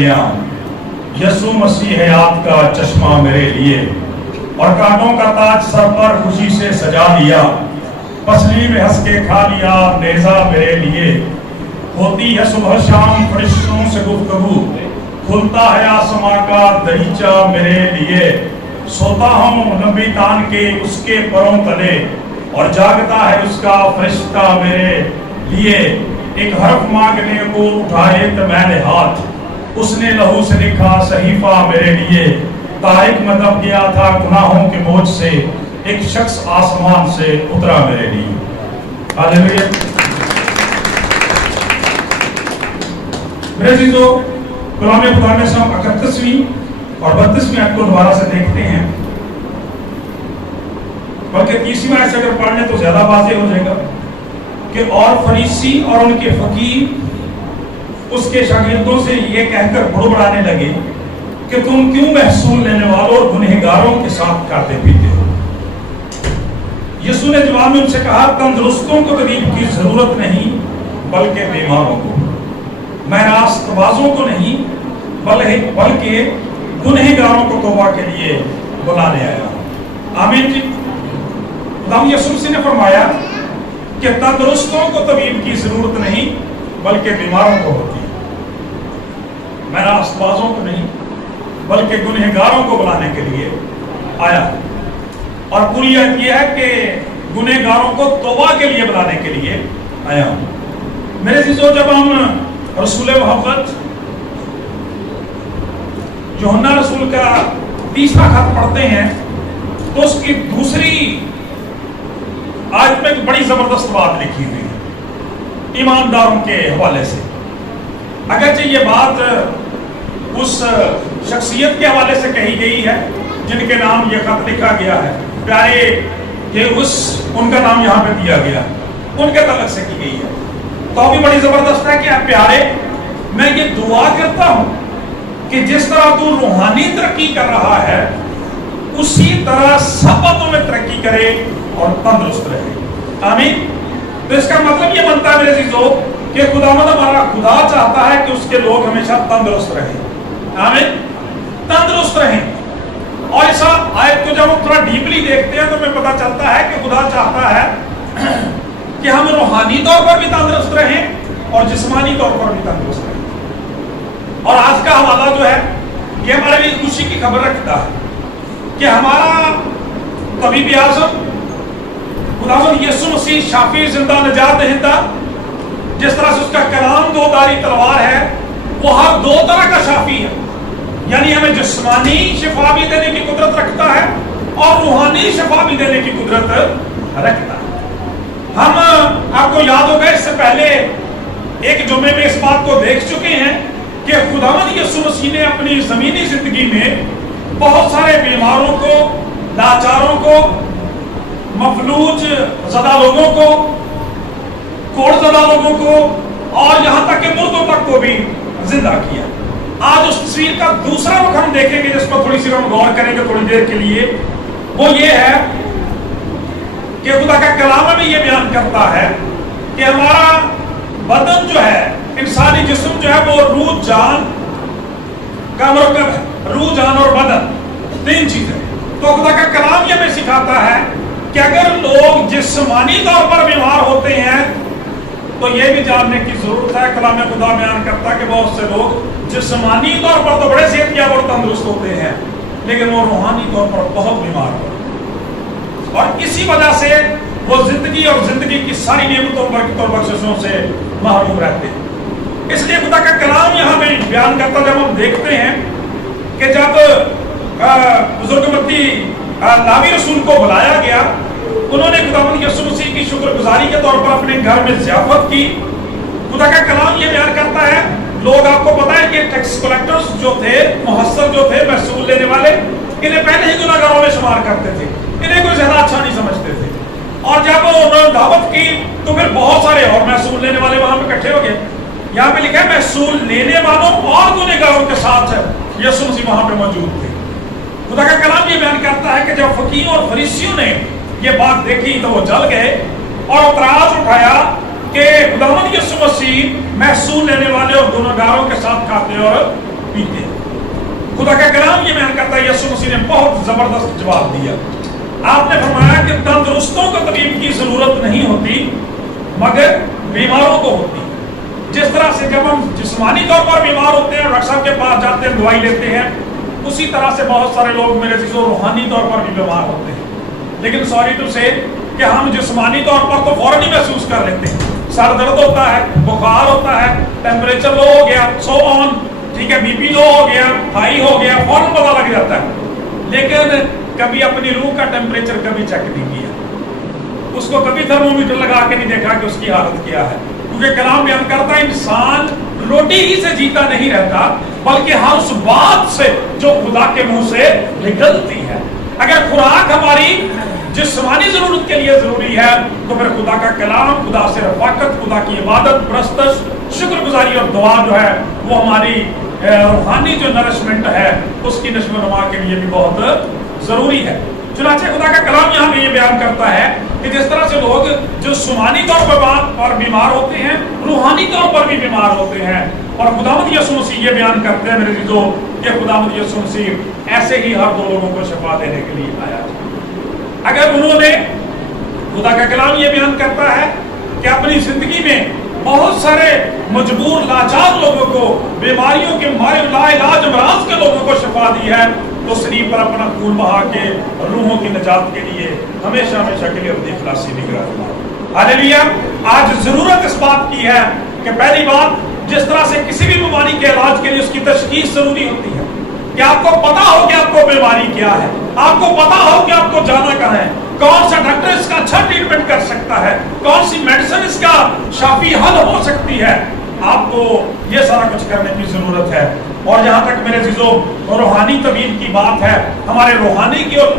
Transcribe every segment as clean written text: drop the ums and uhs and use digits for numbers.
درمیان یسوع مسیح حیات کا چشمہ میرے لیے، اور کانٹوں کا تاج سر پر خوشی سے سجا دیا، پسلی میں ہنس کے کھا لیا نیزہ میرے لیے۔ ہوتی ہے صبح شام فرشتوں سے گفتگو، کھلتا ہے آسماں کا دریچہ میرے لیے۔ سوتا ہوں نبی تان کے اس کے پروں تلے، اور جاگتا ہے اس کا فرشتہ میرے لیے۔ ایک حرف مانگنے کو اٹھائے تو میں نے ہاتھ، اس نے لہو سے لکھا صحیفہ میرے لیے۔ طائق میں دب گیا تھا گناہوں کے بوجھ سے، ایک شخص آسمان سے اترا میرے لیے۔ ہاللیلویا۔ میرے عزیزو، کلام خدا میں سے ہم 31ویں اور 32ویں آیت کو دوبارہ سے دیکھتے ہیں، بلکہ 30ویں آیت سے اگر پڑھ لیں تو زیادہ واضح ہو جائے گا کہ اور فریسی اور ان کے فقیر اس کے شاگردوں سے یہ کہہ کر بڑبڑانے لگے کہ تم کیوں محصول لینے والوں اور گنہگاروں کے ساتھ کھاتے پیتے ہو؟ یسوع نے جواب میں ان سے کہا، تندرستوں کو طبیب کی ضرورت نہیں بلکہ بیماروں کو، میں راست بازوں کو نہیں بلکہ گنہگاروں کو توبہ کے لیے بلانے آیا۔ آمین جی۔ خدا یسوع مسیح نے فرمایا کہ تندرستوں کو طبیب کی ضرورت نہیں بلکہ بیماروں کو ہوتی ہے، میں راست بازوں کو نہیں بلکہ گنہگاروں کو بلانے کے لیے آیا۔ اور پوری آیت یہ ہے کہ گنہگاروں کو توبہ کے لیے بلانے کے لیے آیا ہوں۔ میرے عزیزو، جب ہم رسول محبت یوحنا رسول کا 30واں خط پڑھتے ہیں تو اس کی دوسری آیت میں ایک بڑی زبردست بات لکھی ہوئی ہے ایمانداروں کے حوالے سے۔ اگرچہ یہ بات اس شخصیت کے حوالے سے کہی گئی ہے جن کے نام یہ خط لکھا گیا ہے، پیارے، یہ ان کا نام یہاں پہ دیا گیا، ان کے تعلق سے کی گئی ہے، تو بھی بڑی زبردست ہے کہ اے پیارے، میں یہ دعا کرتا ہوں کہ جس طرح تو روحانی ترقی کر رہا ہے اسی طرح سب باتوں میں ترقی کرے اور تندرست رہے۔ آمین۔ تو اس کا مطلب یہ بنتا ہے میرے عزیزو کہ خداوند ہمارا خدا چاہتا ہے کہ اس کے لوگ ہمیشہ تندرست رہیں۔ آمین، تندرست رہیں۔ اور اس آیت کو جب ہم تھوڑا ڈیپلی دیکھتے ہیں تو ہمیں پتہ چلتا ہے کہ خدا چاہتا ہے کہ ہم روحانی طور پر بھی تندرست رہیں اور جسمانی طور پر بھی تندرست رہیں۔ اور آج کا حوالہ جو ہے یہ ہمارے لیے خوشی کی خبر رکھتا ہے کہ ہمارا طبیب اعظم خداوند یسوع مسیح شافی، زندہ، نجات دہندہ، جس طرح سے اس کا کلام دو داری تلوار ہے، وہ ہر دو طرح کا شافی ہے، یعنی ہمیں جسمانی شفا بھی دینے کی قدرت رکھتا ہے اور روحانی شفا بھی دینے کی قدرت رکھتا ہے۔ ہم آپ کو یاد ہوگا اس سے پہلے ایک جمعے میں اس بات کو دیکھ چکے ہیں کہ خداوند یسوع مسیح نے اپنی زمینی زندگی میں بہت سارے بیماروں کو، لاچاروں کو، مفلوج زدہ لوگوں کو، کوڑ زدہ لوگوں کو، اور یہاں تک کہ مردوں تک کو بھی زندہ کیا۔ آج اس تصویر کا دوسرا رخ ہم دیکھیں گے جس پر تھوڑی سی ہم غور کریں گے تھوڑی دیر کے لیے، وہ یہ ہے کہ خدا کا کلام ہمیں یہ بیان کرتا ہے کہ ہمارا بدن جو ہے، انسانی جسم جو ہے، وہ روح جان کا مرکب ہے۔ روح، جان اور بدن، تین چیزیں۔ تو خدا کا کلام یہ ہمیں سکھاتا ہے کہ اگر لوگ جسمانی طور پر بیمار ہوتے ہیں تو یہ بھی جاننے کی ضرورت ہے، کلام خدا بیان کرتا ہے کہ بہت سے لوگ جسمانی طور پر تو بڑے صحت یاب اور تندرست ہوتے ہیں لیکن وہ روحانی طور پر بہت بیمار ہوتے ہیں، اور اسی وجہ سے وہ زندگی اور زندگی کی ساری نعمتوں برکتوں اور بخششوں سے محروم رہتے ہیں۔ اس لیے خدا کا کلام یہاں پہ بیان کرتا جب ہم دیکھتے ہیں کہ جب بزرگ متی لاوی رسول کو بلایا گیا، انہوں نے خداوند یسوع مسیح کی شکر گزاری کے طور پر اپنے گھر میں ضیافت کی۔ خدا کا کلام یہ بیان کرتا ہے، لوگ آپ کو پتا ہے کہ ٹیکس کلیکٹرز جو تھے، محصل جو تھے، محصول لینے والے، انہیں پہلے ہی گناہگاروں میں شمار کرتے تھے، انہیں کوئی زیادہ اچھا نہیں سمجھتے تھے، اور جب انہوں نے دعوت کی تو پھر بہت سارے اور محصول لینے والے وہاں پہ اکٹھے ہو گئے۔ یہاں پہ لکھا ہے محصول لینے والوں اور گنہگاروں کے ساتھ یسوع مسیح وہاں پہ موجود تھے۔ خدا کا کلام یہ بیان کرتا ہے کہ جب فقیروں اور فریسیوں نے یہ بات دیکھی تو وہ جل گئے اور اعتراض اٹھایا کہ خداوند یسوع مسیح محصول لینے والے اور گنہگاروں کے ساتھ کھاتے اور पीते हैं। खुदा का कलाम ये बयान करता है, यीशु मसीह ने बहुत जबरदस्त जवाब दिया। आपने फरमाया कि तंदुरुस्तों को तबीब की जरूरत नहीं होती मगर बीमारों को होती। जिस तरह से जब हम जिस्मानी तौर पर बीमार होते हैं, डॉक्टर साहब के पास जाते हैं, दवाई लेते हैं, उसी तरह से बहुत सारे लोग मेरे चीजों रूहानी तौर पर भी बीमार होते हैं। लेकिन सॉरी टू से कि हम जिस्मानी तौर पर तो फौरन ही महसूस कर लेते हैं, सर दर्द होता है, बुखार होता है, टेम्परेचर लो हो गया, सो ऑन, ठीक है, बीपी लो हो गया, हाई हो गया, फौरन पता लग जाता है। लेकिन कभी अपनी रूह का टेम्परेचर कभी चेक नहीं किया, उसको कभी थर्मोमीटर लगा के नहीं देखा कि उसकी हालत क्या है। क्योंकि कलाम बयान करता है इंसान रोटी ही से जीता नहीं रहता बल्कि हर उस बात से जो खुदा के मुंह से निकलती है। अगर खुराक हमारी जिस्मानी जरूरत के लिए जरूरी है तो फिर खुदा का कलाम, खुदा से रफाकत, खुदा की इबादत, प्रस्तश, शुक्रगुजारी और दुआ जो है वो हमारी रूहानी जो नरिशमेंट है उसकी नशोनुमा के लिए भी बहुत जरूरी है। चुनांचे खुदा का कलाम यहाँ पे ये बयान करता है कि जिस तरह से लोग जो सुमानी तौर पर बीमार होते हैं, रूहानी तौर पर भी बीमार होते हैं। और खुदावंद यीशु मसीह ये बयान करते हैं मेरे चीजों कि खुदावंद यीशु मसीह ऐसे ही हर दो लोगों को शिफा देने के लिए आया। अगर उन्होंने, खुदा का कलाम ये बयान करता है कि अपनी जिंदगी में बहुत सारे मजबूर लाचार लोगों को, बीमारियों के मारे लाइलाज अमराज के लोगों को शिफा दी है, तो शरीर पर अपना खून बहा के रूहों की निजात के लिए हमेशा हमेशा के लिए अपनी खलासी भी करा। हालेलुया। आज जरूरत इस बात की है कि पहली बात, जिस तरह से किसी भी बीमारी के इलाज के लिए उसकी तशखीस जरूरी होती है कि आपको पता हो कि आपको बीमारी क्या है, आपको पता हो कि आपको जाना कहाँ है, कौन सा डॉक्टर इसका अच्छा ट्रीटमेंट कर सकता है, कौन सी मेडिसिन इसका शाफी हल हो सकती है, आपको ये सारा कुछ करने की जरूरत है। और जहां तक मेरे चीजों रूहानी तबीब की बात है, हमारे रूहानी की और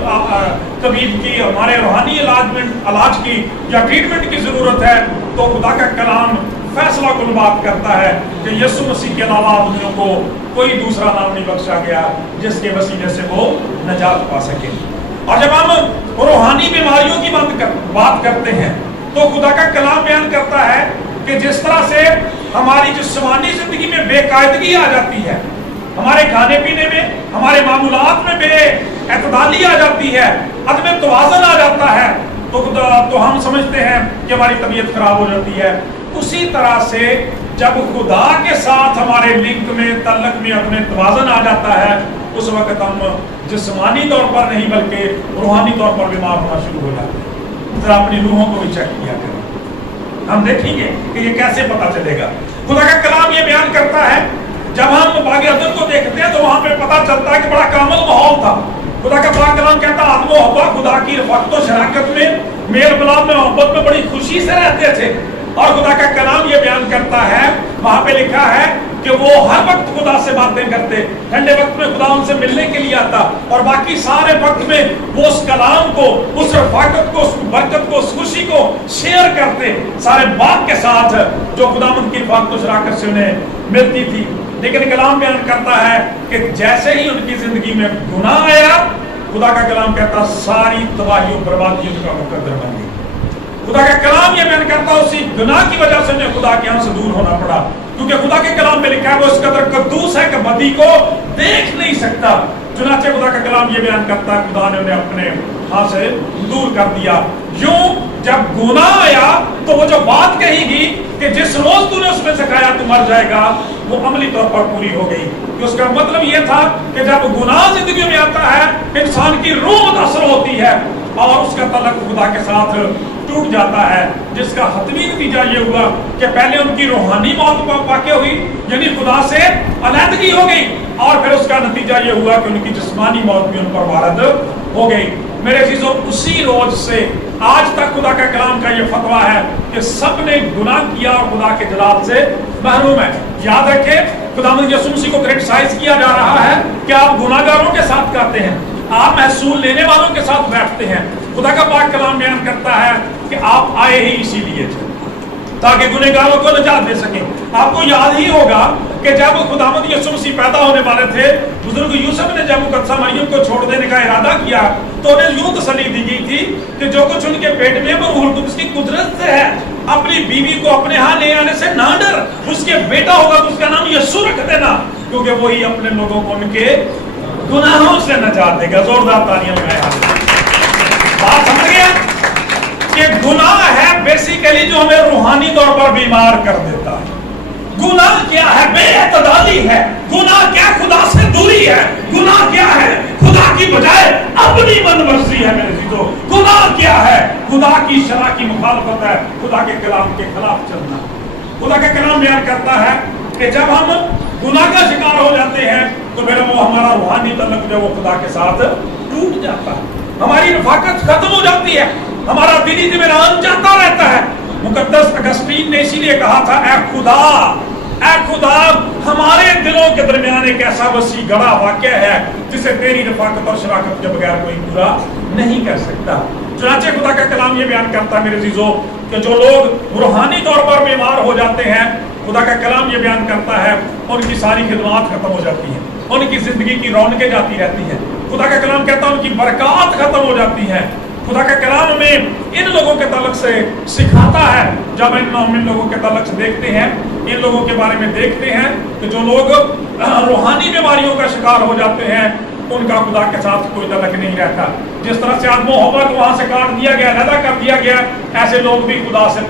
तबीब की, हमारे रूहानी इलाज की या ट्रीटमेंट की जरूरत है, तो खुदा का कलाम फैसला कुल बात करता है कि यीशु मसीह के अलावा आदमियों को कोई दूसरा नाम नहीं बख्शा गया जिसके वसीले से वो नजात पा सके। और जब हम रूहानी बीमारियों की बात करते हैं तो खुदा का कलाम बयान करता है कि जिस तरह से हमारी जिस्मानी जिंदगी में बेकायदगी आ जाती है, हमारे खाने पीने में, हमारे मामूलात में बेअतदाली आ जाती है, अदम तवाज़ुन आ जाता है, तो हम समझते हैं कि हमारी तबीयत खराब हो जाती है। उसी तरह से जब खुदा के साथ हमारे लिंक में, तल्लक में अपने तवाज़ुन आ जाता है, उस वक्त हम जिस्मानी तौर पर नहीं बल्कि रूहानी तौर पर बीमार होना शुरू हो जाते हैं। जरा अपनी रूहों को भी चेक किया करें, हम देखेंगे कि ये कैसे पता चलेगा। खुदा का कलाम ये बयान करता है, जब हम बाग अदन को देखते हैं तो वहां पे पता चलता है कि बड़ा कामल माहौल था। खुदा का पाक कलाम कहता है आदम व हव्वा खुदा की रफ़ाक़त व शराकत में, मेल मिलाप में, मोहब्बत में बड़ी खुशी से रहते थे। और खुदा का कलाम ये बयान करता है, वहां पे लिखा है कि वो हर वक्त खुदा से बातें करते, ठंडे वक्त में खुदा उनसे मिलने के लिए आता और बाकी सारे वक्त में वो उस कलाम को, उस रफ़ाक़त को, उस बरकत को, उस खुशी को शेयर करते सारे बाप के साथ जो खुदावंद की रफ़ाक़त व शराकत से उन्हें मिलती थी। लेकिन कलाम बयान करता है कि जैसे ही उनकी जिंदगी में गुनाह आया, खुदा का कलाम कहता सारी तबाही और बर्बादी उनका मुकद्दर बन गई। खुदा का कलाम ये बयान करता उसी गुनाह की वजह से उन्हें खुदा के यहाँ से दूर होना पड़ा, क्योंकि खुदा के कलाम में लिखा है वो इस कदर कद्दूस है कि बदी को देख नहीं सकता। चुनाचे खुदा का कलाम ये बयान करता है खुदा ने उन्हें अपने हाथ से दूर कर दिया। यूं जब गुनाह आया तो वो जो बात कही गई कि जिस रोज तूने उसमें से खाया तू मर जाएगा, वो अमली तौर पर पूरी हो गई। कि उसका मतलब ये था कि जब गुनाह जिंदगी में आता है, इंसान की रूह मुतासर होती है और उसका तल्लुक खुदा के साथ टूट जाता है, जिसका हतमी नतीजा ये हुआ कि पहले उनकी रूहानी मौत वाक़या हुई, यानी खुदा से अलहदगी हो गई, और फिर उसका नतीजा ये हुआ कि उनकी जिस्मानी मौत भी उन पर वारद हो गई। मेरे चीजों, उसी रोज से आज तक खुदा का कलाम का ये फतवा है कि सब ने गुनाह किया और खुदा के जलाल से महरूम है। याद रखें, खुदावंद यीशु मसीह को क्रिटिसाइज किया जा रहा है कि आप गुनाहगारों के साथ करते हैं, आप महसूल लेने वालों के साथ बैठते हैं। खुदा का पाक कलाम बयान करता है कि आप आए ही इसीलिए थे ताकि गुनहगारों को निजात दे सके। आपको याद ही होगा कि जब खुदावंद यीशु मसीह पैदा होने वाले थे, बुजुर्ग यूसुफ ने जब मुकद्दसा मरियम को छोड़ देने का इरादा किया तो उन्हें यूं तसल्ली दी गई थी कि जो कुछ उनके पेट में वो रूहुल कुद्स की कुदरत से है। अपनी बीवी को अपने यहाँ ले आने से ना डर, उसके बेटा होगा तो उसका नाम यीशु रख देना। क्योंकि वही अपने लोगों को उनके गुनाहों से नजात देगा। जोरदार तालियां लगाए। बात समझ गया कि गुनाह है बेसिकली जो हमें रूहानी तौर पर बीमार कर देता है। गुनाह क्या है? बेअतदाली है। गुनाह क्या? खुदा से दूरी है। गुनाह क्या है? खुदा की बजाय अपनी मनमर्जी है। मेरे जीतो, गुनाह क्या है? खुदा की शरअ की मुखालफत है, खुदा के कलाम के खिलाफ चलना। खुदा का कलाम बयान करता है कि जब हम गुनाह का शिकार हो जाते हैं तो फिर वो हमारा रूहानी तल्लुक जो वो खुदा के साथ टूट जाता है, हमारी रफाकत खत्म हो जाती है, हमारा दिल इत्मीनान जाता रहता है। मुकद्दस अगस्तीन ने इसीलिए कहा था, ऐ खुदा हमारे दिलों के दरमियान एक ऐसा वसी गड़ा वाक़या है जिसे तेरी रफाकत और शराकत के बगैर कोई पूरा नहीं कर सकता। चुनांचे खुदा का कलाम ये बयान करता है मेरे अज़ीज़ों कि जो लोग रूहानी तौर पर बीमार हो जाते हैं, खुदा का कलाम ये बयान करता है उनकी सारी खिदमत खत्म हो जाती हैं, उनकी जिंदगी की रौनकें जाती रहती हैं। खुदा का कलाम कहता है उनकी बरकत खत्म हो जाती है। खुदा का कलाम में इन लोगों के ताल्लुक से सिखाता है, जब इन लोगों के ताल्लुक से देखते हैं, इन लोगों के बारे में देखते हैं कि जो लोग रूहानी बीमारियों का शिकार हो जाते हैं उनका खुदा के साथ कोई ताल्लुक नहीं रहता। जिस तरह से आदम व हव्वा को वहां से काट दिया गया, अलग कर दिया गया, ऐसे लोग भी खुदा से